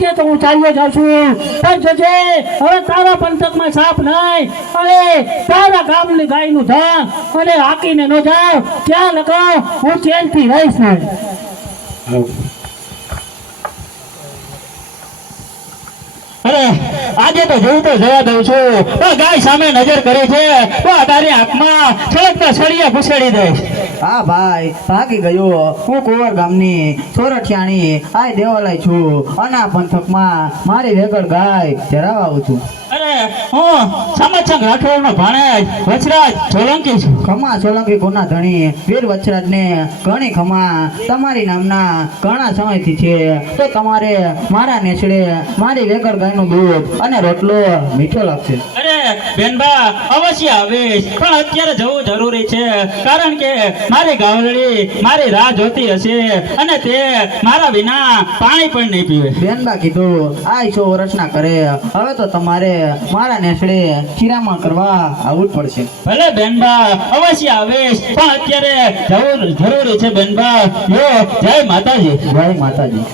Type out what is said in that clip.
આજે તો હું ચાલ્યો જાઉં છું, પણ જજે હવે તારા પંથકમાં સાપ નહીં અને તારા ગામની ગાયનું ધન અને હાકીને ન જાવ ત્યાં લગાવ હું ચેનથી રહીશ નહીં. અરે આજે તો જોઉં તો જવા દઉં છું, ગાય સામે નજર કરી છે તો તારી આંખમાં છળકતા સળિયા ઘુસેડી દઈશ. હા ભાઈ, ભાગી ગયો. હું કુંવર ગામની સોરઠિયાણી આય દેવાલય છું અને આ પંથકમાં મારી વેગળ ગાય ચરાવવા આવું છું. અરે હું સમક્ષ રાઠોડનો ભાણેજ વચરાજ સોલંકી છું. ખમા સોલંકી કોના ધણી વીર વચરાજ ને ઘણી ખમા તમારી નામના ઘણા સમયથી છે. તો તમારે મારા નેસડે મારી વેગળ ગાયનું દૂધ અને રોટલો મીઠો લાગશે. અરે બેનબા અવશ્ય આવીશ, પણ અત્યારે જવું જરૂરી છે, કારણ કે મારી ગાવલડી મારી રાહ જોતી હશે અને તે મારા વિના પાણી પણ નહીં પીવે. બેનબા કીધું આ 100 વર્ષના કરે, હવે તો તમારે મારા નેસડે ચિરામણ કરવા આવવું જ પડશે. ભલે બેનબા અવશ્ય આવીશ, પણ અત્યારે જવું જરૂરી છે બેનબા. જય માતાજી. જય માતાજી.